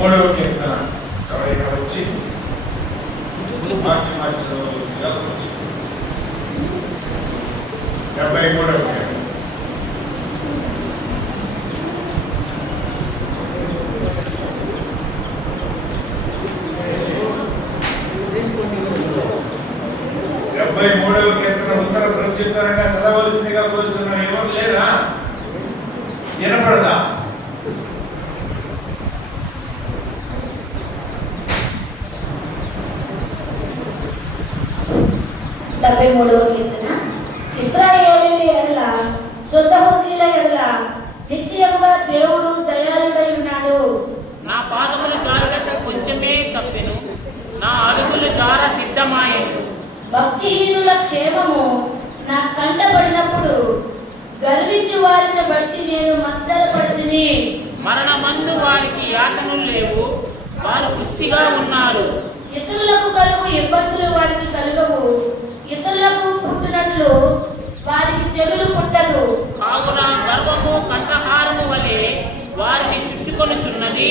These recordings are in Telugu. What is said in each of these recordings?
3వ కీర్తన ఎవరైనా వచ్చి మార్చి చదవవలసిందిగా వచ్చి 73వ కీర్తన. ఉత్తర ప్రత్యుత్తరంగా చదవలసిందిగా కోరుచున్నాను. ఎవరు లేరా? వినపడదా? ఇశ్రాయేలీయుల ఎడల శుద్ధహృదయుల ఎడల నిశ్చయముగా దేవుడు దయాళుడై ఉన్నాడు. నా పాదములు జారుట కొంచెమే తప్పెను, నా అడుగులు జార సిద్ధమాయెను. భక్తిహీనుల క్షేమము నా కంటపడినప్పుడు గర్వించు వారిని బట్టి నేను మత్సరపడుతుని. మరణమందు వారికి యాతనలు లేవు, వారు పుష్టిగా ఉన్నారు. ఇతరులకు కలుగు ఇబ్బందులు వారికి కలుగవు, ఇతరులకు పుట్టినట్లు వారికి తెగులు పుట్టదు. కావున గర్వము కంఠహారము వలె వారిని చుట్టుకొనుచున్నది,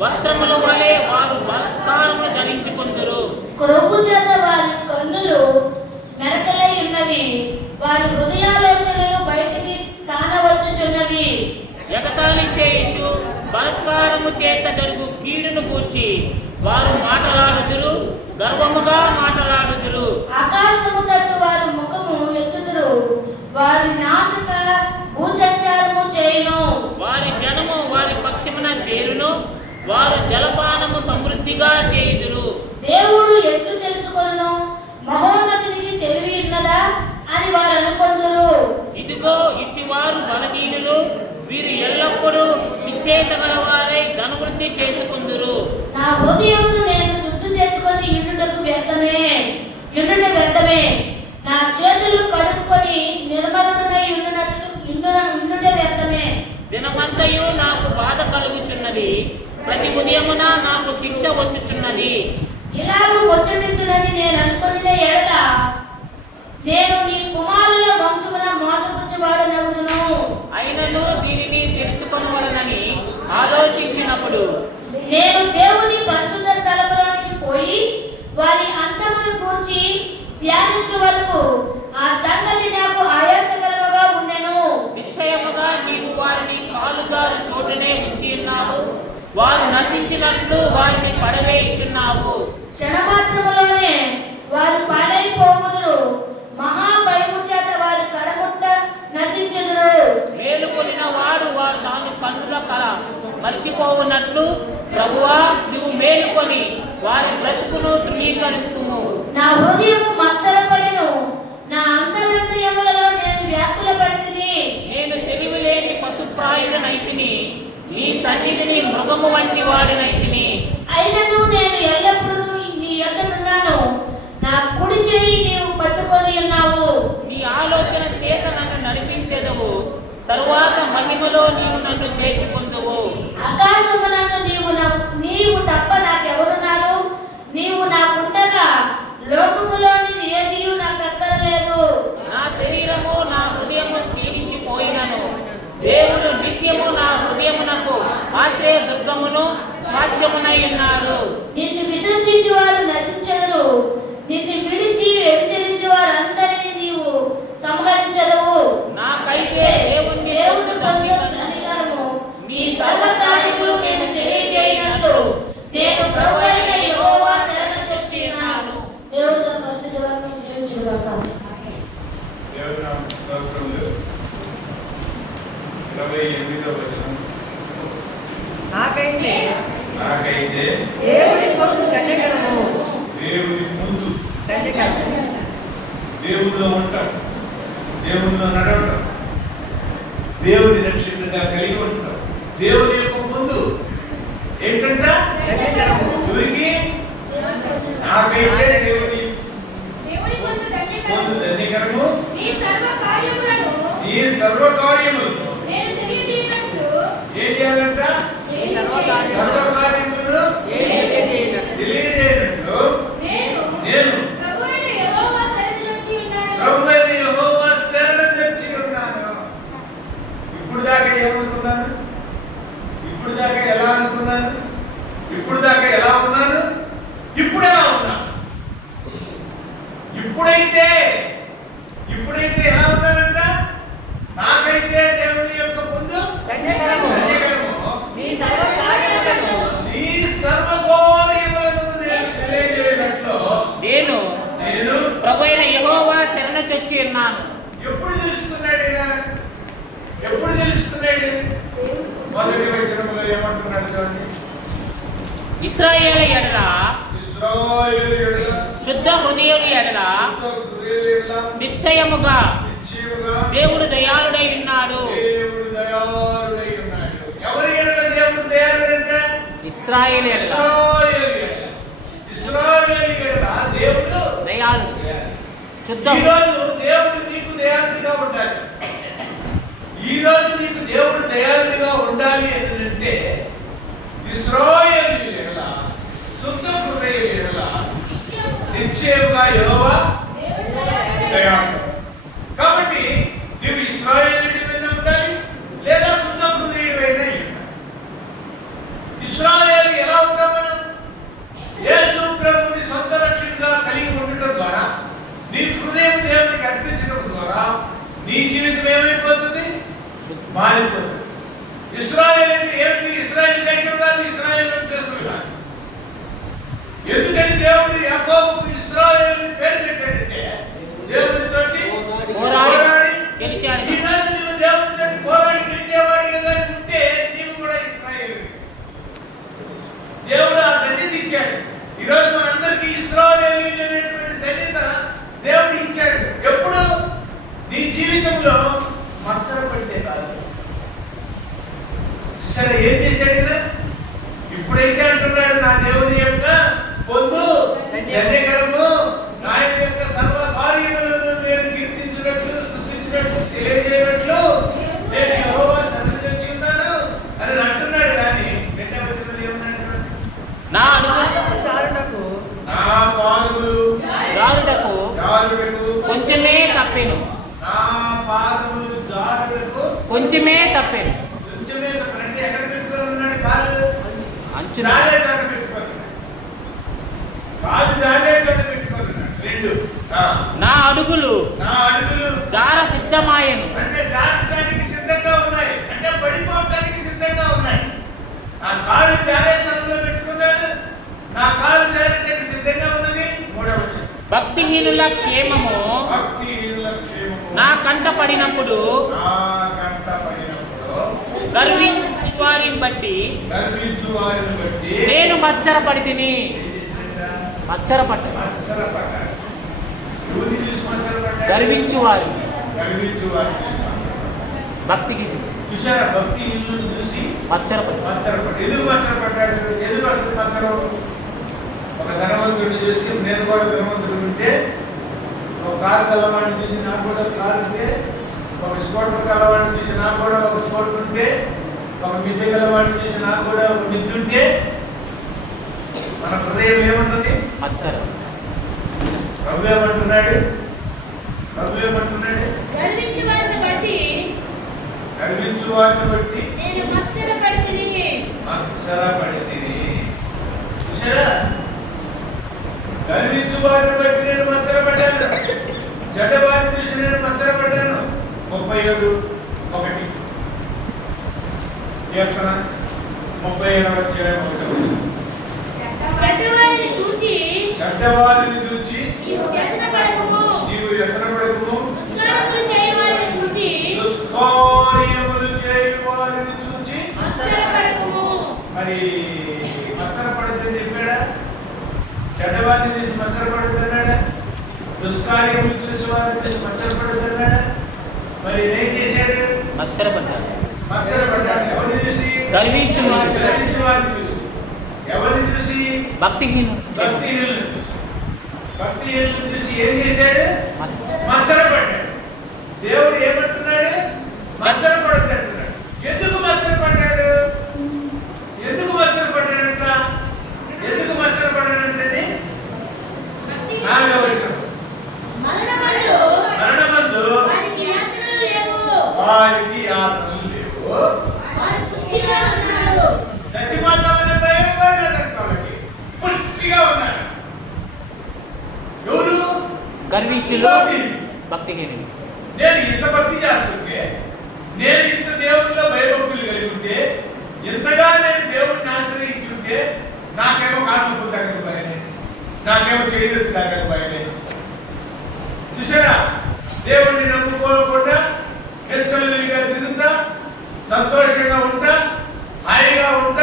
వస్త్రముల వలె వారు బలాత్కారములు ధరించుకొందురు. క్రొవ్వు చేత వారి కన్నులు మెరకలై ఉన్నవి, వారి హృదయాలోచనలు బయటికి కానవచ్చుచున్నవి. ఎగతాళి చేయించు బలాత్కారము చేత జరుగు కీడును గూర్చి వారు మాటలాడుదురు, గర్వముగా మాటలాడుదురు. ఆకాశము తట్టు వారి ముఖము ఎత్తుదురు, వారి నాలుక భూసంచారము చేయును. వారి జనము వారి పక్షమున చేరును, వారు జలపానము సమృద్ధిగా చేయుదురు. దేవుడు ఎట్లు తెలుసుకొను, మహోన్నతునికి తెలివి ఉన్నదా అని వారు అనుకొందురు. ఇదిగో ఇట్టివారు బలహీనులు, వీరు ఎల్లప్పుడూ నిశ్చయితగలవారై ధనవృద్ధి చేసుకొందురు. నా హృదయమును నేను శుద్ధి చేసుకొని యుండుటకు వ్యర్థమే, నా చేతులు కడుక్కొని నిర్మలుడనై యుండుట వ్యర్థమే. దినమంతయు నాకు బాధ కలుగుచున్నది, ప్రతి ఉదయమున నాకు శిక్ష వచ్చుచున్నది. ఇలాగూ వచ్చుడింతునని నేను అనుకొనిన ఎడల నేను నీ కుమారుల వంశమున మోసపుచ్చువాడనగుదును. అయినను దీనిని తెలుసుకొనవలనని ఆలోచించినప్పుడు నేను దేవుని పరిశుద్ధ స్థలములోనికి పోయి వారి అంతమును గూర్చి ధ్యానించు వరకు ఆ సంగతి నాకు ఆయాసకరముగా ఉండెను. నిశ్చయముగా నీవు వారిని కాలుజారు చోటునే ఉంచి ఉన్నావు, వారు నశించినట్లు వారిని పడవేయుచున్నావు. క్షణమాత్రములోనే వారు పాడైపోవుదురు, మహాభయము చేత వారు కడముట్ట నశించుదురు. మేలుకొనిన వాడు వారు తాను కన్నుల కల మర్చిపోవునట్లు ప్రభువా నువ్వు మేలుకొని వారి బ్రతుకును తృణీకరించుము. నా హృదయము మత్సరపడెను, నా అంతరంత్రియములలో నేను వ్యాకులపడితిని. నేను తెలివిలేని పశుప్రాయుడనైతిని, నీ సన్నిధిని మృగము వంటి వాడినైతిని. అయినను నేను ఎల్లప్పుడూ నీ యొద్దనున్నాను, నా కుడి చేయి నీవు పట్టుకొని ఉన్నావు. నీ ఆలోచన చేత నన్ను నడిపించెదవు, తరువాత మహిమలో నీవు నన్ను చేర్చుకొందువు. ఆకాశమునందు నీవు తప్ప నాకెవరున్నారు? నీవు నాకుండగా లోకములోనిది ఏదియు నాకు అక్కరలేదు. నా శరీరము నా హృదయము క్షీణించిపోయినను దేవుడు నిత్యము నా హృదయమునకు ఆశ్రయ దుర్గమును స్వాస్థ్యమునై ఉన్నాడు. నిన్ను విసర్జించు వారు నశించెదరు, నిన్ను విడిచి వ్యభిచరించు వారందరినీ నీవు సంహరించదవు. నాకైతే దేవుని అధికారము నీ సర్వకార్యములు నేను తెలియజేయనట్లు నేను ప్రభువైన యెహోవా శరణొచ్చి ఉన్నాను. దేవుడు తన పరిశుద్ధ వాక్యం దీవించుగాక. దేవుని నామమునకు స్తోత్రములు. 28వ వచనం. నాకైతే దేవుని ముందు కన్యకరము, దేవుల్లో ఉంటాం, దేవుల్లో నడవటం, దేవుని రక్షణగా కలిగి ఉంటాం. దేవుని యొక్క ముందు ఏంటంట? ఎవరికి? నాకైతే దేవుని ముందు ధన్యకరము, నీ సర్వకార్యములు ఏం చేయాలంట? సర్వకార్యములను తెలియజేయనట్లు నేను ప్రభువైన యెహోవా శరణొచ్చి ఉన్నాను. ఇప్పుడు దాకా ఏమనుకున్నాను? ఇప్పుడు దాకా ఎలా అనుకున్నాను? ఏమంటున్నాడు చూడండి. ఇశ్రాయేలు ఎడల ఇశ్రాయేలు ఎడల శుద్ధ హృదయుని ఎడల హృదయుల ఎడల నిశ్చయముగా నిశ్చయముగా దేవుడు దయాళుడై ఉన్నాడు. దేవుడు దయాళుడై ఉన్నాడు. ఎవరి ఎడల దేవుడు దయాళుడంటే ఇశ్రాయేలు ఎడల ఇశ్రాయేలు ఎడల. ఇశ్రాయేలు ఎడల దేవుడు దయాళుడు. శుద్ధ ఈరోజు దేవుడు నీకు దయాళుడిగా ఉండాలి. ఈరోజు నీకు దేవుడు దయాళుడిగా ఉండాలి అంటే ఇశ్రాయేలు ఎడల శుద్ధ హృదయుల ఎడల నిశ్చయముగా యెహోవా దయాళుడు. కాబట్టి నువ్వు ఇశ్రాయేలుడివైనా ఉండాలి లేదా శుద్ధ హృదయుడివైనా ఉండాలి. ఇశ్రాయేలు ఎలా అవుతాం మనం? యేసు ప్రభువుని సొంత రక్షకుడిగా కలిగి ఉండటం ద్వారా నీ హృదయం దేవునికి అర్పించడం ద్వారా నీ జీవితం ఏమైపోతుంది? మారిపోతుంది. ఇశ్రాయేలు ఏమిటి? ఇశ్రాయేలు దేశం కాదు, ఇశ్రాయేలు వంశస్థులు కాదు. ఎందుకని దేవుడు యాకోబుకు ఇశ్రాయేలు పేరు పెట్టాడంటే దేవునితోటి పోరాడి గెలిచాడు. ఈనాడు నువ్వు దేవునితోటి పోరాడి గెలిచేవాడిగా ఉంటే నీవు కూడా ఇశ్రాయేలు. దేవుడు ఆ ధన్యత ఇచ్చాడు. ఈరోజు మనందరికీ ఇశ్రాయేలు అనేటువంటి ధన్యత దేవుడు ఇచ్చాడు. ఎప్పుడు? నీ జీవితంలో మత్సర పడితే కాదు. సరే, ఏం చేశాడు కదా? ఇప్పుడైతే అంటున్నాడు, నా దేవుని యొక్క పొందు ధన్యకరము, ఆయన యొక్క సర్వ కార్యములను నేను కీర్తించినట్లు స్తుతించినట్లు తెలియజేయనట్లు నేను యెహోవా సన్నిధికి వచ్చి ఉన్నాను అని అంటున్నాడు. కానీ రెండవ వచనంలో ఏమన్నాడు? నా అడుగులు నా పాదములు జారుటకు కొంచెమే తప్పెను. నా పాదములు జారుటకు కొంచెమే తప్పెను. కొంచెమే తప్పెను అంటే ఎక్కడ పెట్టుకొని ఉన్నాడు? కాలు అంచున జారే చోట పెట్టుకొని ఉన్నాడు. కాలు జారే చోట పెట్టుకొని ఉన్నాడు. రెండు నా అడుగులు జార సిద్ధమాయను. అంటే జారడానికి సిద్ధంగా ఉన్నాయి, అంటే పడిపోవడానికి సిద్ధంగా ఉన్నాయి. నా కాళ్ళు జారే స్థలంలో పెట్టుకున్నాను, నా కాళ్ళు జారడానికి సిద్ధంగా ఉన్నది. మూడవ వచనం, భక్తిహీనుల క్షేమము నా కంట పడినప్పుడు గర్వించు వారిని బట్టి నేను మత్సరపడి తిని. గర్వించు వారిని భక్తిహీనులు చూసారా? భక్తిహీనులను చూసి మత్సరపడి. ఎందుకు మత్సరపడ్డాడు? ఎందుకు అసలు మత్సరం? ఒక ధనవంతుడిని చూసి నేను కూడా ధనవంతుడు ఉంటే, ఒక కారు కలవాడిని చూసి నాకు కూడా కారు ఉంటే, ఒక స్కూటర్ కలవాడిని చూసి నాకు కూడా ఒక స్కూటర్ ఉంటే, ఒక మిద్దె గలవాడిని చూసి నాకు కూడా ఒక మిద్దె ఉంటే మన హృదయం ఏముంటుంది? మత్సరం. ప్రభు ఏమంటున్నాడు? గర్వించు వారిని బట్టి నేను మత్సరపడి తిని. చూసారా? గర్వించు వారిని బట్టి నేను మత్సరపడ్డాను, చెడ్డవారిని చూసి నేను మత్సరపడ్డాను. 37:1 కీర్తన 37వ అధ్యాయం 1వ వచనం. చెడ్డవారిని చూచి నీవు వ్యసనపడకుము, దుష్కార్యములు చేయవారిని చూచి మత్సరపడకుము. మరి మత్సరపడద్దని చెప్పాడా? చెడ్డవారిని చూసి మత్సరపడద్దన్నాడా? దుష్కార్యములు చూసి వారిని చూసి మత్సరపడద్దన్నాడా? మరి ఏం చేశాడు? మత్సరపడ్డాడు. ఎవరిని చూసి? గర్వించు వారిని చూసి. ఎవరిని చూసి? భక్తిహీనులను చూసి. భక్తిహీనులను చూసి ఏం చేశాడు? మత్సరపడ్డాడు. దేవుడు ఏమంటున్నాడు? మత్సరపడద్దు అంటున్నాడు. ఎందుకు మత్సరపడ్డాడు? ఎందుకు మత్సరపడ్డాడంట? ఎందుకు మత్సరపడ్డాడంటే 4వ వచనం, మరణమందు వారికి యాతనలు లేవు, చచ్చిపోతామనే భయం కూడా లేదంట వాళ్ళకి. పుష్టిగా ఉన్నారు. ఎవరు? గర్విష్ఠులు, భక్తిహీనులు. నేను ఇంత భక్తి చేస్తుంటే, నేను ఇంత దేవునిలో భయభక్తులు కలిగి ఉంటే, ఇంతగా నేను దేవుడిని ఆశ్రయించుంటే, నాకేమో కాళ్ళకు తగ్గదు భయమే, నాకేమో చేయలేదు తగ్గదు భయమే. చూసారా? దేవుడిని నమ్ముకోకుండా హెచ్చరికగా తిరుగుతా, సంతోషంగా ఉంటా, హాయిగా ఉంటా,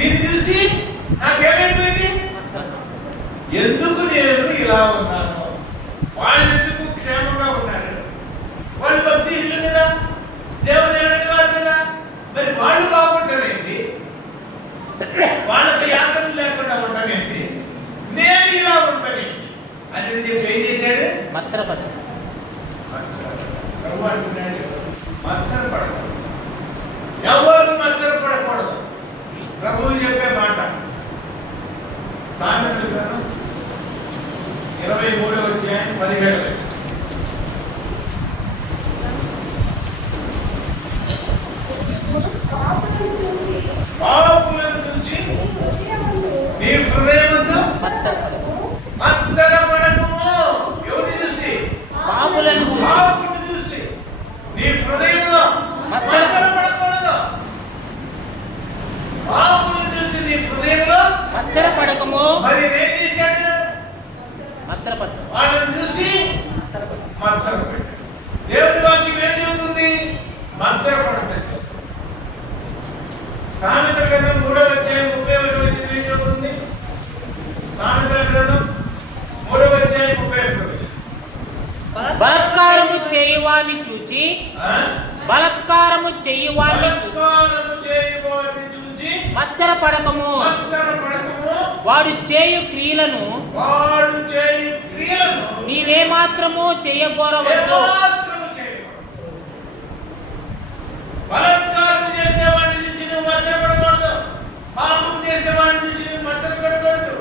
దీన్ని చూసి నాకేమైపోయింది? ఎందుకు నేను ఇలా ఉన్నాను? వాళ్ళు ఎందుకు క్షేమంగా ఉన్నారు? వాళ్ళు భక్తి ఇల్లు కదా, దేవుని ఎరగని వారు కదా, మరి వాళ్ళు బాగుంటామేంటి? వాళ్ళకి యాత్రలు లేకుండా ఉంటామేంటి? నేను ఇలా ఉంటానేంటి అని చెప్పి ఏం చేశాడు? మత్సరపడ్డాడు. ప్రభు అంటున్నాడు, మత్సర పడకూడదు, ఎవరు మత్సర పడకూడదు. ప్రభువు చెప్పే మాట సామెతల గ్రంథం 23వ అధ్యాయం 17వ వచనం. పాపులను చూచి నీ హృదయమందు మత్సర పడకము. ఎవరు చూసి? పాపులను చూసి నీ హృదయంలో మత్సర పడకూడదు. పాపులను చూసి నీ హృదయంలో మత్సర పడకము. మరి ఏం చేశాడు? మత్సరపడ్డాడు. వాళ్ళని చూసి మత్సర పడ్డాడు. దేవుని వాక్యం ఏం చెబుతుంది? మత్సర పడద్దు. సామెతల గ్రంథం 3వ అధ్యాయం 31వ వచనం ఏం చెబుతుంది? సామెతల గ్రంథం 3వ అధ్యాయం 31వ వచనం. బలాత్కారము చేయువాని చూచి బలాత్కారము చేయువాని చూచి మత్సర పడకము. వాడు చేయు క్రియలను నీవేమాత్రము చేయగోరవద్దు. బలాత్కారం చేసేవాడిని చూసి నువ్వు మత్సరపడకూడదు. పాపం చేసేవాడిని చూసి నువ్వు మత్సరపడకూడదు.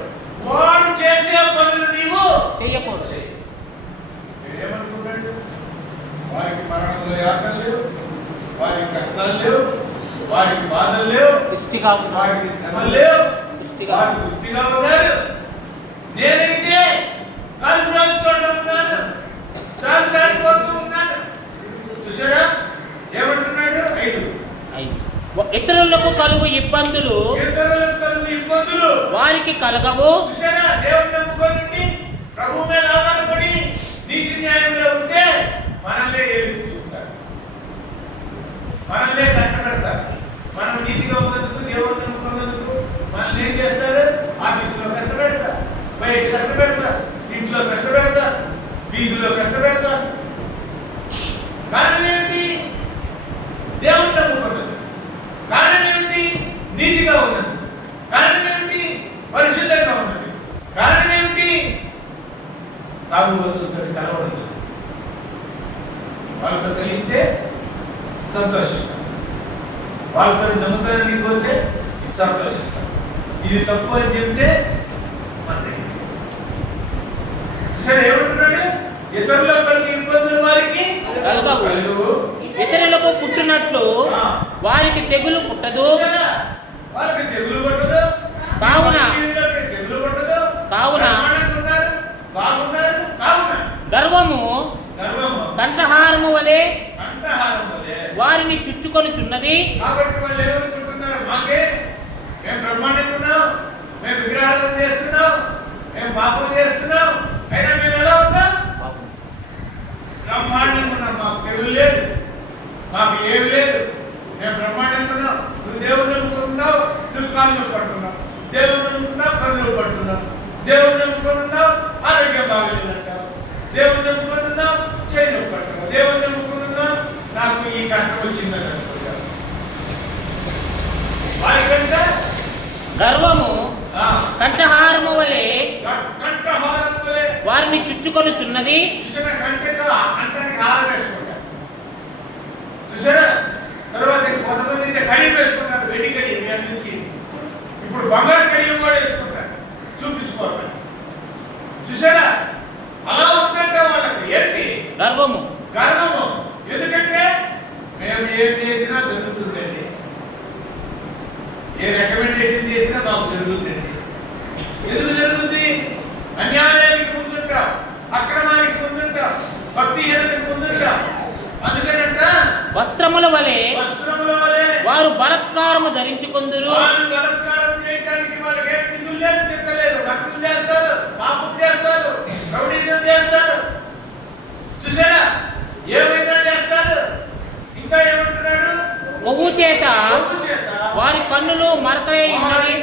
వాడు చేసే పనులు నీవు చేయకూడదు. ఏమనుకున్నాడు? వారికి మరణంలో యాతనలు లేవు, వారికి కష్టాలు లేవు, వారికి బాధలు లేవు, పుష్టిగా వారికి శ్రమలు లేవు, వారు తృప్తిగా ఉన్నారు. నేనైతే కాలు చోట ఉన్నాను, చాలిపోతూ ఉన్నాను. చూసారా ఏమంటున్నాడు? 5 ఇతరులకు కలుగు ఇబ్బందులు వారికి కలగవు. చూసారా? దేవుని నమ్ముకోనండి, ప్రభు మీద ఆధారపడి నీతి న్యాయంలో ఉంటే మనల్నే ఎలుగు చూస్తారు, మనల్నే కష్టపెడతారు. మనం నీతిగా ఉన్నందుకు, దేవుని నమ్ముకున్నందుకు మనల్ని ఏం చేస్తారు? ఆఫీసులో కష్టపెడతారు, బయట కష్టపెడతారు, ఇంట్లో కష్టపెడతారు, వీధిలో కష్టపెడతారు. కారణం ఏమిటి? దేవుని నమ్ముకున్నది. కారణం ఏమిటి? నీతిగా ఉన్నది. కారణం ఏమిటి? పరిశుద్ధంగా ఉన్నది. కారణం ఏమిటి? తాగుబోతులతో కలవడదు. వాళ్ళతో కలిస్తే సంతోషిస్తాం, వాళ్ళతో దొంగతనానికి పోతే సంతోషిస్తాం. ఇది తప్పు అని చెప్తే మన దగ్గర సరే ఏమంటున్నాడు? ఇతరుల కలిగి ఇబ్బందులు వారికి కలగవు. ఇతరులకు పుట్టినట్లు వారికి తెగులు పుట్టదు. వాళ్ళకి తెగులు పట్టదు. కావున బాగున్నారు. కావున గర్వము కంఠహారము వలె వారిని చుట్టుకొనుచున్నది. కాబట్టి వాళ్ళు ఏమనుకుంటున్నారు? మాకే మేము బ్రహ్మాండంగా ఉన్నాం, మేము విగ్రహాలను చేస్తున్నాం, మేము పాపం చేస్తున్నాం, అయినా మేము ఎలా ఉన్నాం? బ్రహ్మాండంగా ఉన్నాం. మాకు తెగులు లేదు, మాకు ఏమి లేదు, మేము బ్రహ్మాండంగా ఉన్నాం. నువ్వు దేవుని నమ్ముకుంటున్నావు, నువ్వు కాళ్ళు నొప్పి పడుతున్నావు. దేవుని నమ్ముకున్నావు, కళ్ళు నొప్పి పడుతున్నావు. దేవుని నమ్ముకుంటున్నావు, ఆరోగ్యం బాగలేదంటావు. దేవుని నమ్ముకుంటున్నావు, చేయి నొప్పి పడుతున్నావు. దేవుని నమ్ముకుంటున్నావు, నాకు ఈ కష్టం వచ్చిందని అనుకుంటారు. వారికంటే గర్వము కంఠహారము వలె వారిని చుట్టుకొనుచున్నది. చూసారా? కంటానికి హారం వేసుకుంటారు. చూసారా? తర్వాత కొంతమంది కడియం వేసుకుంటారు, వెండి కడియం నుంచి. ఇప్పుడు బంగారు కడియం కూడా వేసుకుంటారు చూపించుకోవాలి. చూసారా? అలా ఉందంట వాళ్ళకి. ఏంటి? గర్వము. ఎందుకంటే మేము ఏం చేసినా జరుగుతుందండి, ఏ రికమెండేషన్ చేసినా మాకు జరుగుతుందండి. ఎందుకు జరుగుతుంది? అన్యాయానికి ముందుంటా, అక్రమానికి ముందుంటా, భక్తిహీనతకు ముందుంటా. అందుకనంట వస్త్రముల వలె వారు బలాత్కారము ధరించుకొందురు. బలాత్కారం చేయడానికి వాళ్ళకి ఏమి దిగులు లేదు, చిత్తలేదు. భక్తులు చేస్తారు, పాపం చేస్తారు, రౌడీజం చేస్తారు. చూసారా? ఏమైనా చేస్తారు. ఇంకా ఏమంటున్నాడు? కొవ్వు చేత వారి కన్నులు మరకలై ఉన్నవి.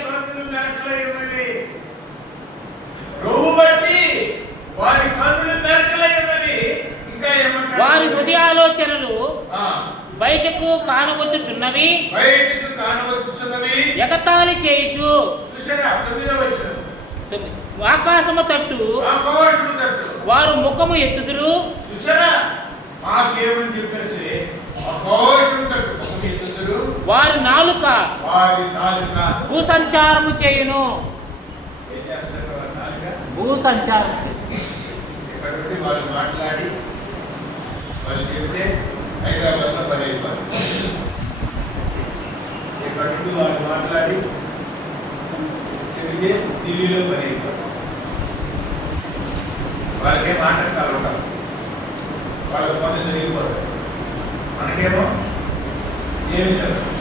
బయటకు కానవచ్చుచున్నవి ఎగతాళి చేయుచు. చూసారా 9వ వచనం, ఆకాశము తట్టు వారు ముఖము ఎత్తుదురు. చూసారా మాకేమని చెప్పేసి ఆకాశము తట్టు ముఖము ఎత్తుదురు, వారి నాలుక భూసంచారము చేయును. ఏం చేస్తారు వారి నాలుక? భూసంచారం ఇక్కడ నుండి వాళ్ళు మాట్లాడి వాళ్ళు చెబితే హైదరాబాద్లో పని అయిపోవాలి. ఇక్కడ నుండి వాళ్ళు మాట్లాడి చెబితే ఢిల్లీలో పని అయిపోవాలి. వాళ్ళకే మాట్లాడతారు ఉంటారు, వాళ్ళకి పనులు జరిగిపోతారు. మనకేమో ఏమి జరగదు.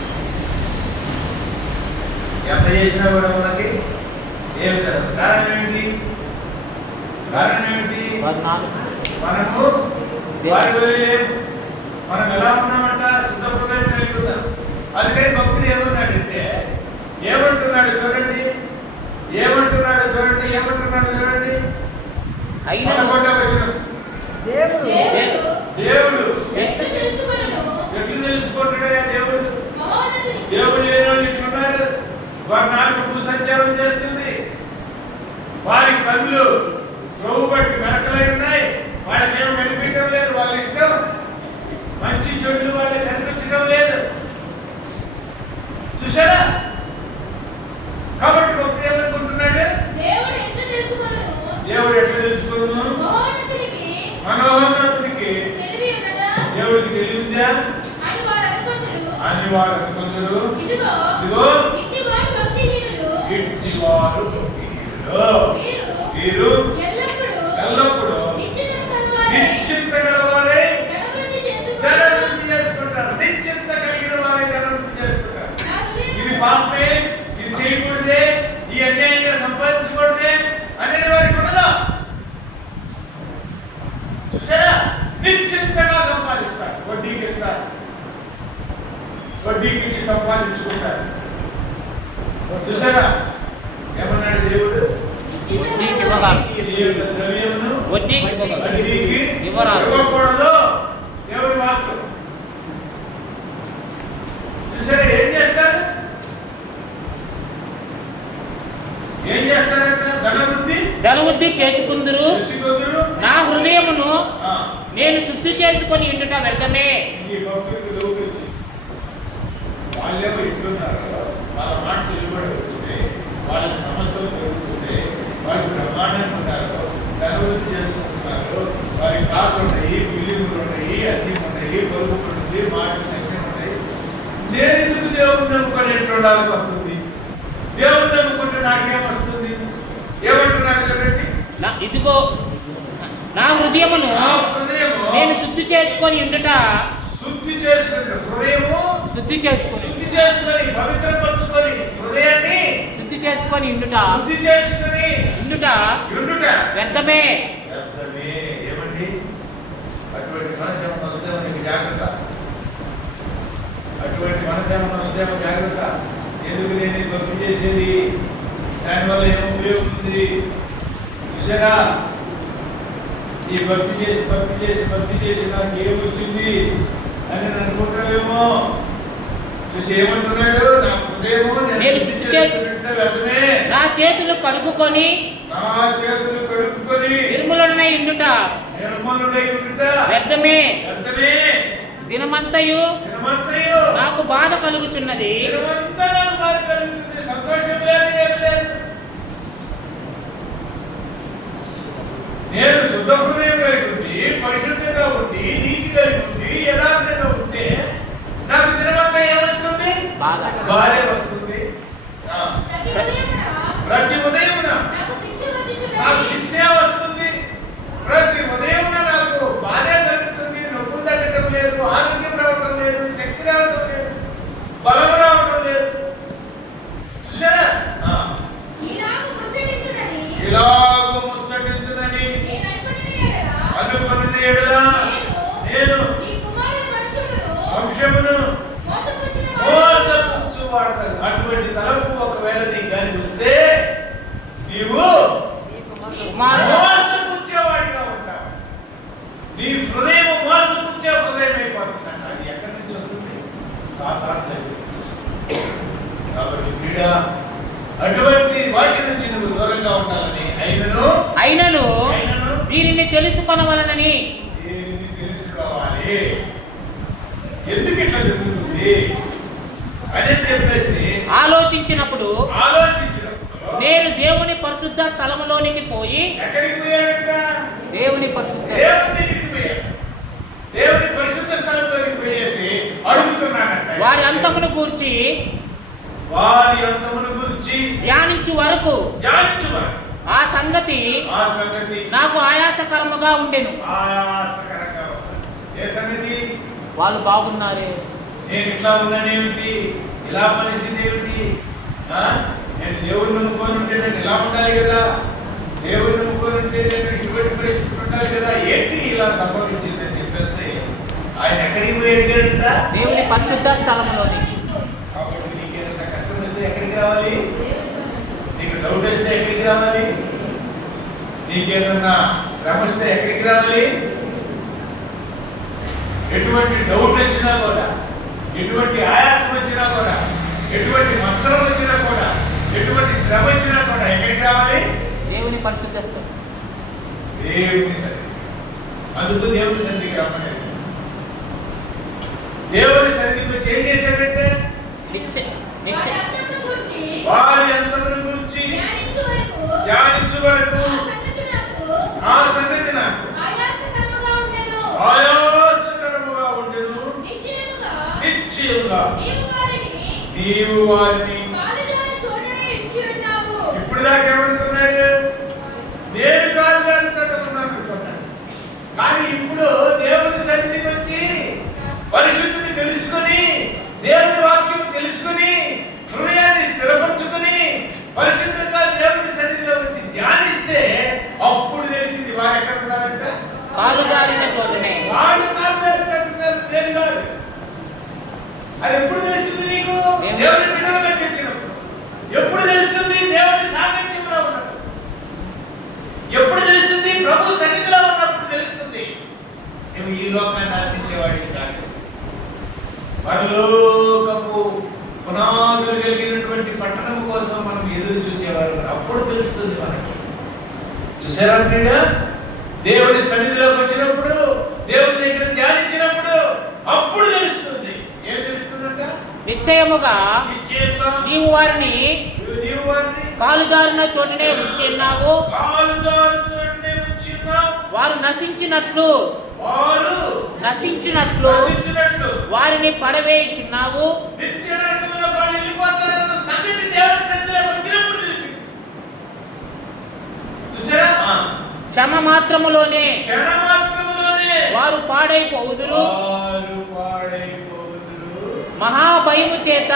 ఎంత చేసినా కూడా మనకి ఏమి జరగదు. కారణం ఏమిటి? మనము వారి వల్ల లేము. మనం ఎలా ఉన్నామంట? శుద్ధ హృదయం కలిగి ఉన్నాం. అందుకని భక్తుడు ఏమన్నాడంటే, ఏమంటున్నాడు చూడండి, ఏమంటున్నాడు చూడండి. 11వ వచనం, దేవుడు ఎట్లు తెలుసుకుంటాడయ్యా? దేవుడు లేని వాళ్ళు ఇట్లున్నారు. వారి నాలుగు భూసంచారం చేస్తుంది, వారి కళ్ళు ప్రభు బట్టి మెరకలై ఉన్నాయి. వాళ్ళకేమో కనిపించడం లేదు, వాళ్ళ ఇష్టం. మంచి చెడులు వాళ్ళకి కనిపించడం లేదు. చూసారా? కాబట్టి భక్తుడు ఏమనుకుంటున్నాడు? దేవుడు ఎట్లా తెలుసుకును? మనోహరతుడికి దేవుడికి తెలివిందా అని వారు అనుకుందరు. ఇదిగో ఇట్టివారు భక్తిహీనులు, వీరు ఎల్లప్పుడూ నిశ్చింత గలవారే ధనవృద్ధి చేసుకుంటారు. నిశ్చింత కలిగిన వారే ధనవృద్ధి చేసుకుంటారు. ఇది పాపమే, ఇది చేయకూడదే, ఈ అన్యాయంగా సంపాదించకూడదే అనేది వారికి ఉండదా? చూసారా? నిశ్చింతగా సంపాదిస్తారు, వడ్డీకి ఇస్తారు, వడ్డీకి ఇచ్చి సంపాదించుకుంటారు. చూసారా ఏమన్నాడు దేవుడు? ద్రవ్యమును వడ్డీకి ఇవ్వకూడదు. దేవుడి వాక్కు. చూసారా ఏం చేస్తారు? ఏం చేస్తారంట? ధనవృద్ధి చేసుకుందురు. నా హృదయమును నేను శుద్ధి చేసుకొని ఉండుట వ్యర్థమే. ఈ భక్తులకు లోపించి వాళ్ళేమో ఇట్లున్నారు, వాళ్ళ మాట చెల్లుబడి అవుతుంది, వాళ్ళకి సమస్యలు పెరుగుతుంది, వాళ్ళు బ్రహ్మాండంగా ఉంటారు, ధనవృద్ధి చేసుకుంటున్నారు, వారికి కార్లు ఉన్నాయి, బిల్డింగ్లు ఉన్నాయి, అన్నీ ఉన్నాయి, పొరుగు ఉంది, మాటలు అన్నీ ఉన్నాయి. నేను ఎందుకు దేవుడిని నమ్ముకొని ఎట్లా ఉండాల్సి వస్తుంది? దేవుడిని నమ్ముకుంటే నాకేం వస్తుంది? ఏమంటున్నాడు చూడండి, ఇదిగో నా హృదయమును నేను శుద్ధి చేసుకొని ఉండుట. శుద్ధి చేసుకుని హృదయము శుద్ధి చేసుకొని పవిత్రపరచుకొని హృదయాన్ని శుద్ధి చేసుకొని ఉండుట వ్యర్థమే. ఏమండి? అటువంటి మనసు ఏమన్నా వస్తుందేమో నీకు జాగ్రత్త. అటువంటి మనసు ఏమన్నా వస్తుందేమో జాగ్రత్త. ఎందుకు నేను భక్తి చేసేది? దానివల్ల ఏమో ఉపయోగం ఉంది? చూసారా? ఈ భక్తి చేసి నాకు ఏమొచ్చింది అని అనుకుంటావేమో. చూసి ఏమంటున్నాడు? నా హృదయము నేను శుద్ధి వ్యర్థమే. నా చేతులు కడుక్కొని నిర్మలుడై ఉండుట వ్యర్థమే. దినమంతయు నాకు బాధ కలుగుతున్నది. సంతోషం లేదు, ఏమి లేదు. నేను శుద్ధ హృదయం కలిగి ఉంది, పరిశుద్ధంగా ఉంది, నీతి కలిగి ఉంది, యథార్థంగా ఉంటే నాకు దినమంతా ఏమవుతుంది? బాధే వస్తుంది. ప్రతి ఉదయమున నాకు శిక్షే వస్తుంది. ప్రతి ఉదయమున నాకు బాధే కలుగుతుంది. నొప్పులు తగ్గటం లేదు, ఆరోగ్యం రావటం లేదు, శక్తి రావటం లేదు, బలం రావటం లేదు. చూసారా? ఇలాగ ముచ్చటించునని అనుకుని ఎడలా నేను వంశమును మోసపుచ్చువాడతాను. అటువంటి తలంపు ఒకవేళ నీకు కానీ వస్తే నీవు మోసపుచ్చేవాడిగా ఉంటావు. నీ హృదయం మోసపుచ్చే హృదయం అయిపోతుందంట. అది ఎక్కడి నుంచి వస్తుంది? ప్రియుడా, అటువంటి వాటి నుంచి నువ్వు దూరంగా ఉండాలని అయినను దీనిని తెలుసుకొనవలనని. దీనిని తెలుసుకోవాలి. ఎందుకు ఇట్లా జరుగుతుంది అని చెప్పేసి ఆలోచించినప్పుడు నేను దేవుని పరిశుద్ధ స్థలములోనికి పోయి, ఎక్కడికి పోయాడంట? దేవుని పరిశుద్ధ దగ్గరికి పోయాడు. దేవుని పరిశుద్ధ స్థలంలోనికి పోయేసి అడుగుతున్నాడంట. వారి అంతమును గూర్చి ధ్యానించు వరకు ఆ సంగతి నాకు ఆయాసకరముగా ఉండెను. ఏ సంగతి? వాళ్ళు బాగున్నారే, నేను ఇట్లా ఉన్నానేమిటి, ఇలా పరిస్థితి ఏమిటి, నేను దేవుడిని నమ్ముకొని ఉంటే నేను ఇలా ఉండాలి కదా, దేవుడిని నమ్ముకొని ఉంటే నేను ఇటువంటి పరిస్థితి ఉండాలి కదా, ఏంటి ఇలా సంభవించిందని చెప్పేసి ఆయన ఎక్కడికి పోయి అడిగాడంట? దేవుని పరిశుద్ధ స్థలంలోనికి. కాబట్టి నీకు ఏదైనా కష్టం వస్తే ఎక్కడికి రావాలి? నీకు డౌట్ వస్తే ఎక్కడికి రావాలి? నీకు ఏదన్నా శ్రమ వస్తే ఎక్కడికి రావాలి? ఎటువంటి డౌట్ వచ్చినా కూడా, ఎటువంటి ఆయాసం వచ్చినా కూడా, ఎటువంటి మత్సరం వచ్చినా కూడా, ఎటువంటి శ్రమ వచ్చినా కూడా ఎక్కడికి రావాలి? దేవుని పరిశుద్ధ స్థలం, దేవుని సన్నిధి. అందుకు దేవుని సన్నిధికి రమ్మనేది. దేవుని సన్నిధికి వచ్చి ఏం చేశాడంటే వారి అంతమును గురించి ధ్యానించు వరకు ఆ సంగతి నాకు ఆయాసకరముగా ఉండెను. నిశ్చయముగా నీవు వారిని ఇప్పుడు దాకా ఏమనుకున్నాడు? నేను కాలుదారి చట్టమన్నాను అనుకున్నాడు. కానీ ఇప్పుడు దేవుని సన్నిధికి వచ్చి పరిశుద్ధిని తెలుసుకొని, దేవుని వాక్యం తెలుసుకొని, హృదయాన్ని స్థిరపరచుకొని, పరిశుద్ధంగా దేవుని సన్నిధిలో వచ్చి ధ్యానిస్తే అప్పుడు తెలిసింది వారు ఎక్కడ ఉన్నారంట? కాలుదారిన చోటనే. వాళ్ళు కాలుదారి చట్టున్నారు, తేలిగారు. అది ఎప్పుడు తెలుస్తుంది నీకు? దేవుని బిడ్డలుగా తెచ్చినప్పుడు. ఎప్పుడు తెలుస్తుంది? దేవుని సాంగత్యంలో ఉన్నప్పుడు. ఎప్పుడు తెలుస్తుంది? ప్రభు సన్నిధిలో ఉన్నప్పుడు తెలుస్తుంది. నువ్వు ఈ లోకాన్ని ఆశించేవాడికి కాదు, పరలోకపు పునాదులు కలిగినటువంటి పట్టణం కోసం మనం ఎదురు చూసేవారు. అప్పుడు తెలుస్తుంది మనకి. చూసారా ప్రియుడ? దేవుని సన్నిధిలోకి వచ్చినప్పుడు, దేవుని దగ్గర ధ్యానించినప్పుడు అప్పుడు తెలుస్తుంది. ఏం తెలుస్తుందంట? నిశ్చయముగా నీవు వారిని కాలుదారిన చోటనే ఉంచి ఉన్నావు. వారు నశించినట్లు వారిని పడవేయుచున్నావు. క్షమ మాత్రములోనే వారు పాడైపోవుదురు. మహాభయము చేత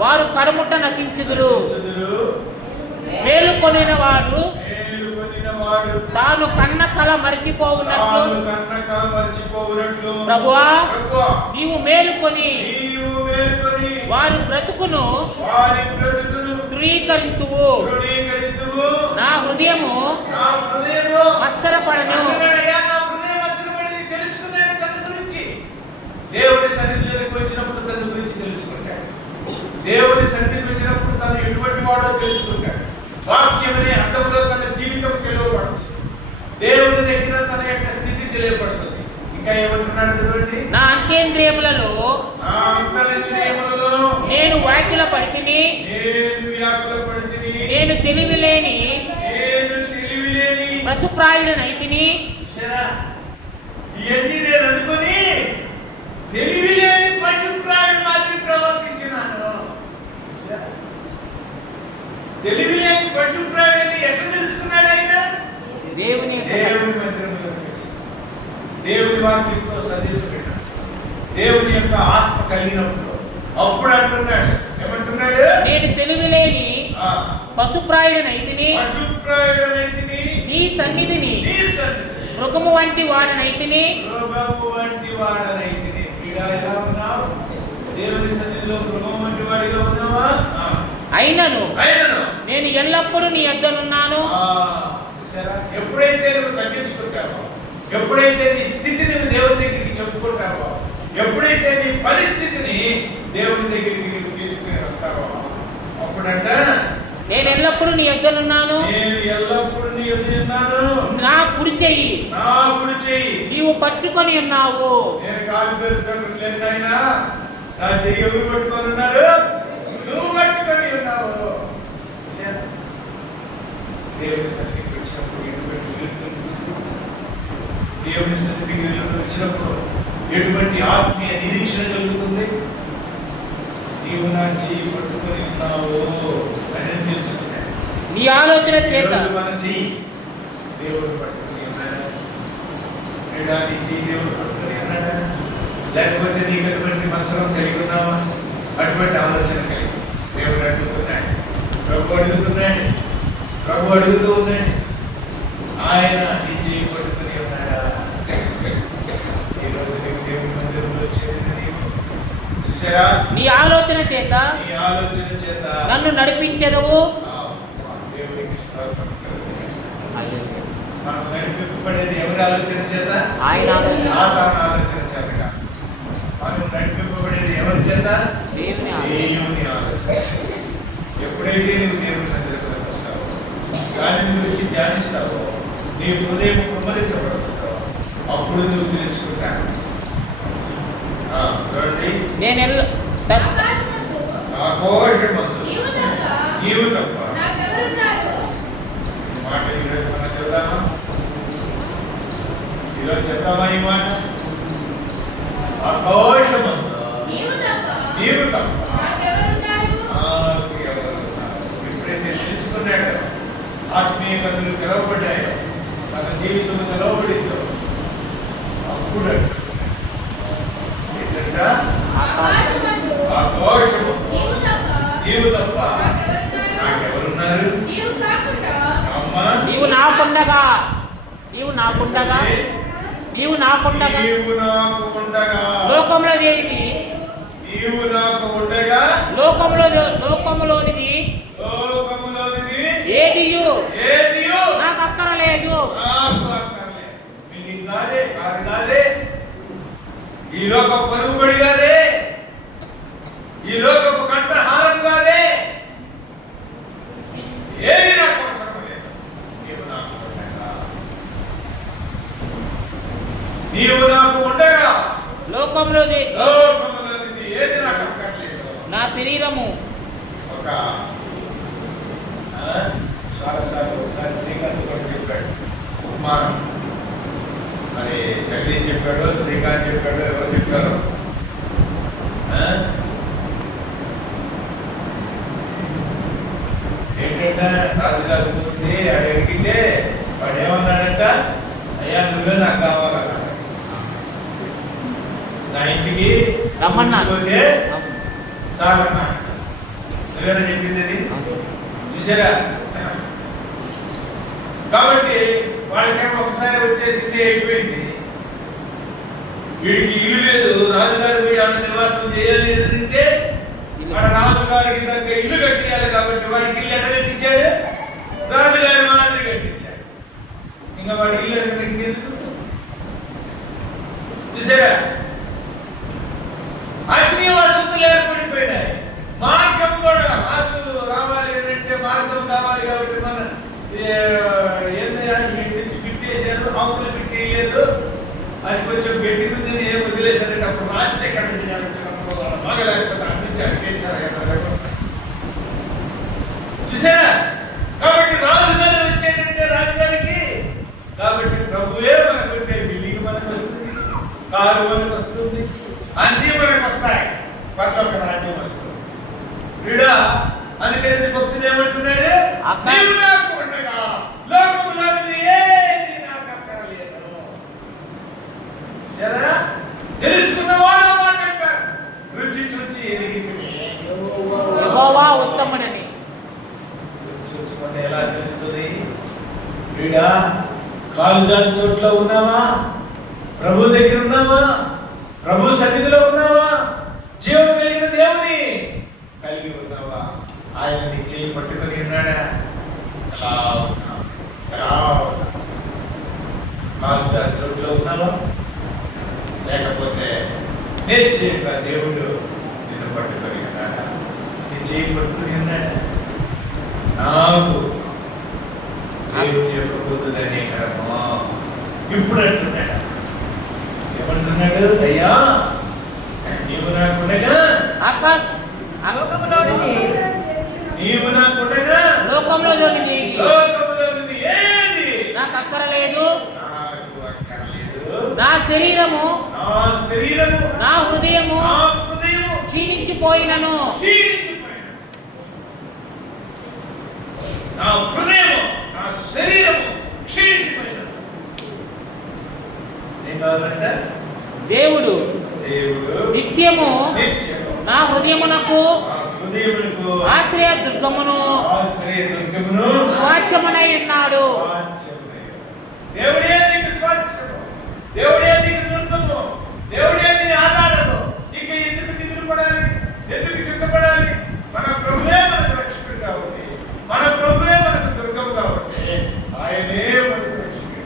వారు కడముట్ట నశించుదురు. మేలుకొనిన వాడు తాను కన్న కల మరిచిపోవునట్లు ప్రభువా నీవు మేలుకొని వారి బ్రతుకును ధృవీకరింతువు. నా హృదయము మత్సరపడను. దేవుడి సన్నిధిలోకి వచ్చినప్పుడు తన గురించి తెలుసుకుంటాడు. దేవుడి సన్నిధికి వచ్చినప్పుడు తను ఎటువంటి వాడో తెలుసుకుంటాడు. వాక్యమనే అర్థంలో తన జీవితం తెలియబడుతుంది. దేవుని దగ్గర తన యొక్క స్థితి తెలియబడుతుంది. ఇంకా ఏమంటున్నాడు చూడండి? నా అంతేంద్రియములలో నేను వ్యాకుల పడితిని, నేను తెలివిలేని పశుప్రాయుడనైతిని. ఇవన్నీ నేను అనుకుని తెలివిలేని పశుప్రాయుడు మాదిరి ప్రవర్తించినాను. తెలివిలేని పశుప్రాయుడిని ఎట్లా తెలుసుకున్నాడు ఆయన? దేవుని మందిరంలోకి వచ్చి దేవుని వాక్యంతో సంధించబడ్డాడు. దేవుని యొక్క ఆత్మ కలిగినప్పుడు అప్పుడు అంటున్నాడు, ఏమంటున్నాడు? నేను తెలివిలేని పశుప్రాయుడనైతిని, నీ సన్నిధిని మృగము వంటి వాడనైతిని. దేవుని సన్నిధిలో మృగం వంటి వాడిగా ఉన్నావా? అయినను నేను ఎల్లప్పుడూ నీ యొద్దనున్నాను. ఎప్పుడైతే నువ్వు తగ్గించుకుంటావో, ఎప్పుడైతే నీ స్థితిని నువ్వు దేవుని దగ్గరికి చెప్పుకుంటావో, ఎప్పుడైతే నీ పరిస్థితిని దేవుని దగ్గరికి నువ్వు తీసుకుని నీ యొద్దనున్నాను. నేను ఎల్లప్పుడూ నీ యొద్ద ఉన్నాను. నా కుడి చెయ్యి నా కుడి చెయ్యి నీవు పట్టుకొని ఉన్నావు. నేను కాలు తెరచడం లేదు నాయనా. నా చెయ్యి ఎవరు పట్టుకొని ఉన్నారు? నువ్వు పట్టుకొని ఉన్నావు. చూశారా? దేవుని సన్నిధికి వచ్చినప్పుడు దేవుని సన్నిధికి వచ్చినప్పుడు ఎటువంటి ఆత్మీయ నిరీక్షణ కలుగుతుంది? నీవు నా చెయ్యి పట్టుకొని ఉన్నావు అని తెలుసుకున్నాడు. నీ ఆలోచన చేత మన చెయ్యి దేవుడు పట్టుకొని ఉన్నాడా? లేదా నీ చెయ్యి దేవుడు పట్టుకొని ఉన్నాడా? లేకపోతే నీకు అటువంటి మనసులో కలిగి ఉన్నావా? అటువంటి ఆలోచన కలిగి దేవుడు అడుగుతున్నాడు. ప్రభు అడుగుతున్నాడు. ప్రభు అడుగుతూ ఉన్నాడు. ఆయన నీ చెయ్యి పట్టుకొని ఉన్నాడా? ఈరోజు నీవు దేవుని మందిరంలో చేరిన నీవు చూసారా? నీ ఆలోచన చేత నీ ఆలోచన చేత నన్ను నడిపించెదవు. దేవునికి స్తోత్రం. మనం నడిపింపబడేది ఎవరి ఆలోచన చేత? ఆయన ఆలోచన. సాతాను ఆలోచన చేత కాదు. మనం నడిపింపబడేది ఎవరి చేత? దేవుని దేవుని ఆలోచన. ఎప్పుడైతే నువ్వు దేవుని మందిరంలోకి వస్తావో, దాని గురించి ధ్యానిస్తావో, నీ హృదయం కుమ్మరించబడుతుందో అప్పుడు నువ్వు తెలుసుకుంటావు. చూడండి, నేను ఆకాశమందు ఆకాశమందు నీవు తప్ప నాకెవరున్నారు? మాట ఈరోజు మనం చెప్తామా? ఈరోజు చెప్తామా ఈ మాట? ఆకాశమందు నీవు తప్ప నాకెవరున్నారు? నాకు ఎవరున్నారు? ఎప్పుడైతే తెలుసుకున్నాడో, ఆత్మీయ కథలు తెరవబడ్డాయో, తన జీవితం తెరవబడిందో అప్పుడు ఏంటంట? ఆకాశమందు ఆకాశము నీవు తప్ప నాకెవరున్నారు? నాకెవరున్నారు? నీవు కాకుండా అమ్మా నీవు నాకుండగా నీవు నాకుండగా నీవు నాకుండగా నీవు నాకు ఉండగా లోకంలో వేడికి నీవు నాకు ఉండగా లోకములోనిది లోకములోనిది ఏదియు ఏదియు నాకు అక్కరలేదు. నాకు అక్కర్లేదు. బిల్డింగ్ కాదే, కారు కాదే, ఈ లోకపు పరుగుబడి కాదే, ఈ లోకపు కంఠహారం కాదే, ఏది నాకు అవసరం లేదు. నీవు నాకు ఉండగా నీవు నాకు ఉండగా లోకంలోది లోకములోనిది ఏది నాకు అక్కర్లేదు. నా శరీరము ఒక చాలాసార్లు ఒకసారి శ్రీకాంత్ కూడా చెప్పాడు ఉపమానం. మరి జగదీష్ చెప్పాడు, శ్రీకాంత్ చెప్పాడు, ఎవరు చెప్పారు? ఏంటంటే రాజుగారు కూర్చుంది ఆడు అడిగితే వాడు ఏమన్నాడంట? అయ్యా నువ్వే నాకు కావాలన్నాడు. నా ఇంటికి రమ్మన్నాడు. సార్ అన్నాడు. నువ్వేనా చెప్పింది అది? చూసారా? కాబట్టి వాళ్ళకేమో ఒకసారి వచ్చేసింది, అయిపోయింది. వీడికి ఇల్లు లేదు, రాజుగారి పోయి ఆడ నివాసం చేయాలి అంటే ఆడ రాజుగారికి తగ్గ ఇల్లు కట్టియాలి. కాబట్టి వాడికి ఇల్లు ఎట్ట కట్టించాడు? రాజుగారి మాదిరి కట్టించాడు. ఇంకా వాడి ఇల్లు ఎక్కడికి చూసారా? అన్ని వసతులు ఏర్పడిపోయినాయి. మార్గం కూడా రాజు రావాలి అంటే మార్గం కావాలి. కాబట్టి మన ఏందయ్యా ఇంటి నుంచి పెట్టేసారు, అవతలు పెట్టేయలేదు, అది కొంచెం పెట్టిందని ఏం వదిలేశారంటే అప్పుడు రాజశేఖర రెడ్డి గారు వచ్చినప్పుడు బాగా లేకపోతే అందించాడు కేసీఆర్. చూసారా? కాబట్టి రాజుగారు వచ్చేటంటే రాజుగారికి, కాబట్టి ప్రభువే మనకు ఉంటే బిల్డింగ్ మనకు వస్తుంది, కారు మనకు వస్తుంది, అన్నీ మనకు వస్తాయి, పరలోక రాజ్యం వస్తుంది. క్రీడా అందుకని భక్తుడు ఏమంటున్నాడు? నీవు నాకు ఉండగా లోకములోనిది ఏది నాకు అక్కరలేదు. సరే, తెలుసుకున్నవాడు ఆ మాట అంటారు. రుచి చూచి ఎదిగింది యెహోవా ఉత్తముడని. చూసుకుంటే ఎలా తెలుస్తుంది? క్రీడా కాలు జాడి చోట్ల ఉన్నావా? ప్రభు దగ్గర ఉన్నావా? ప్రభు సన్నిధిలో ఉన్నావా? జీవం కలిగిన దేవుని కలిగి ఉన్నావా? ఆయన నీ చేయి పట్టుకొని ఉన్నాడా? ఎలా ఉన్నా? ఎలా ఉన్నా? కాలు జాడి చోట్ల ఉన్నావా? లేకపోతే నేర్చేట దేవుడు నిన్ను పట్టుకొని ఉన్నాడా? నీ చేయి పట్టుకొని ఉన్నాడా? నాకు దేవుని యొక్క పొందుదనే కరమా. ఇప్పుడు అంటున్నాడు, ఏమంటున్నాడు? అయ్యా నీవు నాకుండగా నీవు నాకుండగా లోకంలో లోకములోనిది ఏది నాకు అక్కరలేదు. నాకు అక్కర్లేదు. నా శరీరము నా శరీరము నా హృదయము నా హృదయము క్షీణించిపోయినను క్షీణించిపోయిన నా హృదయము నా శరీరము క్షీణించిపోయిన ఏం కావాలంట? దేవుడు దేవుడు నిత్యము నిత్యము నా హృదయమునకు నా హృదయమునకు ఆశ్రయ దుర్గమును ఆశ్రయదుర్గమును స్వాచ్ఛమునై ఉన్నాడు. స్వాచ్ఛమునై. దేవుడే నీకు స్వాచ్ఛము, దేవుడే నీకు దుర్గము, దేవుడే నీ ఆధారము. ఇక ఎందుకు దిగులు పడాలి, ఎందుకు చింతపడాలి? మన ప్రభువే మనకు రక్షకుడు కాబట్టి, మన ప్రభువే మనకు దుర్గము కాబట్టి, ఆయనే మనకు రక్షకుడు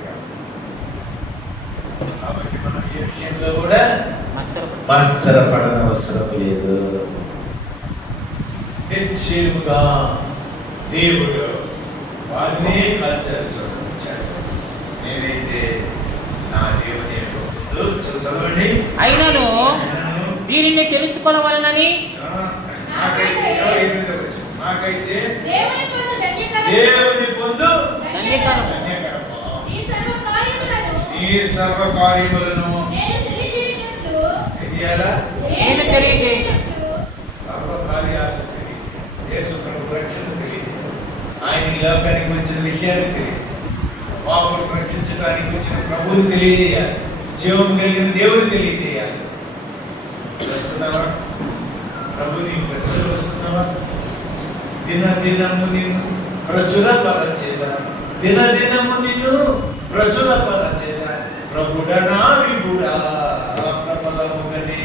కాబట్టి మనం ఈ విషయంలో కూడా మత్సరపడనవసరం లేదు. నిశ్చయముగా దేవుడు వారినే కల్చర్ చూపించాడు. నేనైతే నా దేవుని యొక్క ముందు చదవండి. అయినను దీనిని తెలుసుకొనవలనని నాకైతే దేవుని పొందు ధన్యకరము. దేవుని పొందు ధన్యకరము. ధన్యకరము. ఈ సర్వ కార్యములను నేను తెలియజేయునట్లు తెలియాలా? నేను తెలియజేయునట్లు సర్వ కార్యాలు తెలియదు. యేసు ప్రభు రక్షణ తెలియదు. ఆయన ఈ లోకానికి వచ్చిన విషయాలు తెలియదు. పాపులు రక్షించడానికి వచ్చిన ప్రభువుని తెలియజేయాలి. జీవం కలిగిన దేవుని తెలియజేయాలి. వస్తున్నావా? ప్రభు నీ ప్రజలు వస్తున్నావా? దినదినము నిన్ను ప్రచురపరచేదా, దినదినము నిన్ను ప్రచురపరచేదా. ప్రభుడనా విభుడా ప్రబలముగనే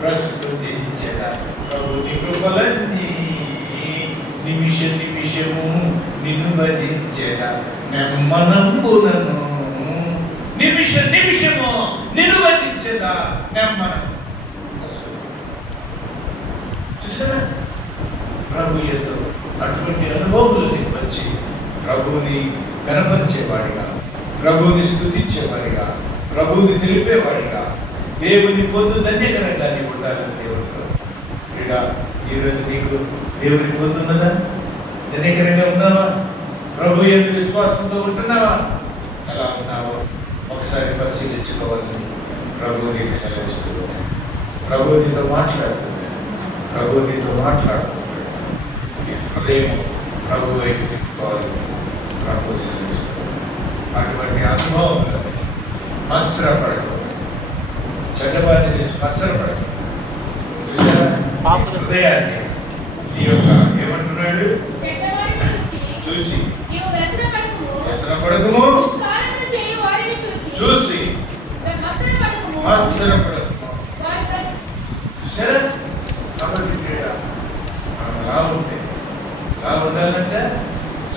ప్రస్తుతించెదా. ప్రభుని కృపలన్నీ నిమిష నిమిషము నిన్ను భజించెదా. నెమ్మనంబులను నిమిష నిమిషము నిన్ను భజించెదా. నెమ్మనం చూసారా? ప్రభు ఎంతో అటువంటి అనుభవములు వచ్చి ప్రభువుని కనపరిచేవాడిగా, ప్రభువుని స్తుతించేవాడిగా, ప్రభువుని తెలిపేవాడిగా, దేవుని పొందు ధన్యకరంగా నీవు ఉండాలని దేవుడు క్రీడా. ఈరోజు నీకు దేవుని పొందున్నదా? ధన్యకరంగా ఉన్నావా? ప్రభు ఎందు విశ్వాసంతో ఉంటున్నావా? ఎలా ఉన్నావో ఒకసారి పరిశీలించుకోవాలని ప్రభువు నీకు సెలవిస్తూ ఉన్నాడు. ప్రభువు నీతో మాట్లాడుతున్నాడు. ప్రభు నీతో మాట్లాడుతున్నాడు. నీ హృదయం ప్రభు వైపు తిప్పుకోవాలని ప్రభు సెలవిస్తున్నాడు. అటువంటి అనుభవం మత్సరపడకూడదు. చెడ్డవాడిని చూసి మత్సరపడకూడదు. చూసారా? హృదయాన్ని నీ యొక్క ఏమంటున్నాడు? చూసి వ్యసనపడకము, చూసి మత్సరపడకము. చూసారా? కాబట్టి మనం ఎలా ఉంటే ఎలా ఉండాలంటే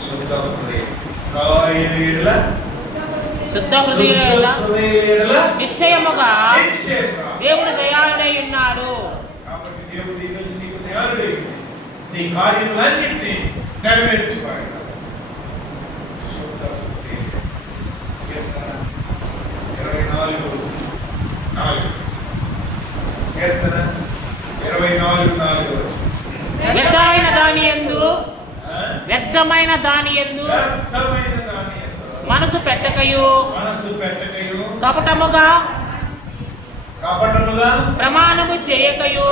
శుద్ధ హృదయం, ఇశ్రాయేలీయుల శుద్ధ హృదయుల నిశ్చయముగా దేవుడు దయాళుడై ఉన్నాడు. కాబట్టి దేవుడు ఈరోజు నీకు దయాళుడై నీ కార్యములన్నింటినీ నెరవేర్చుకోవాలి. శుద్ధ హృదయం. కీర్తన 24:4 కీర్తన 24:4 వ్యర్థమైన దాని యందు వ్యర్థమైన దాని యందు మనసు పెట్టకయు కపటముగా ప్రమాణము చేయకయు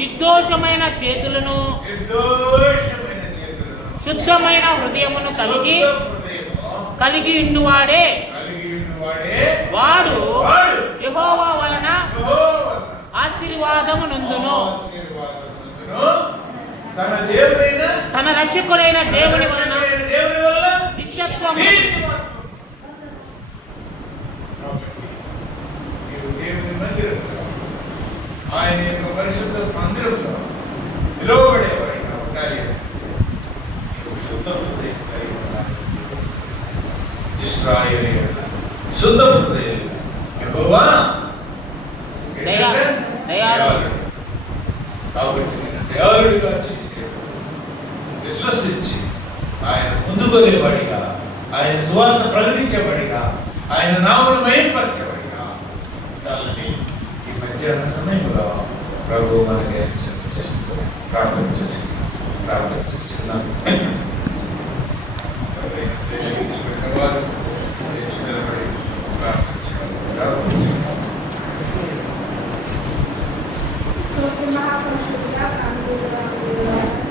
నిర్దోషమైన చేతులను శుద్ధమైన హృదయమును కలిగి ఉండువాడే వాడు యెహోవా వలన ఆశీర్వాదము నందును. తన రక్షకుడైన దేవుని వలన నిత్యత్వము. దేవుని మందిరంలో ఆయన యొక్క పరిశుద్ధ మందిరంలో నిలవబడేవాడిగా ఉండాలి. శుద్ధ హృదయం కలిగి ఉండాలి. ఇశ్రాయేలీయుల శుద్ధ హృదయం యెహోవా దయాళుడు. కాబట్టి దయాళుడిగా విశ్వసించి ఆయన పొందుకునేవాడిగా, ఆయన సువార్త ప్రకటించేవాడిగా, ఆయన నామను మహిమపరచేవాడిగా ఉండాలని ఈ మధ్యాహ్న సమయంలో ప్రభు మనకి చేస్తూ ప్రార్థన చేసుకున్నాం.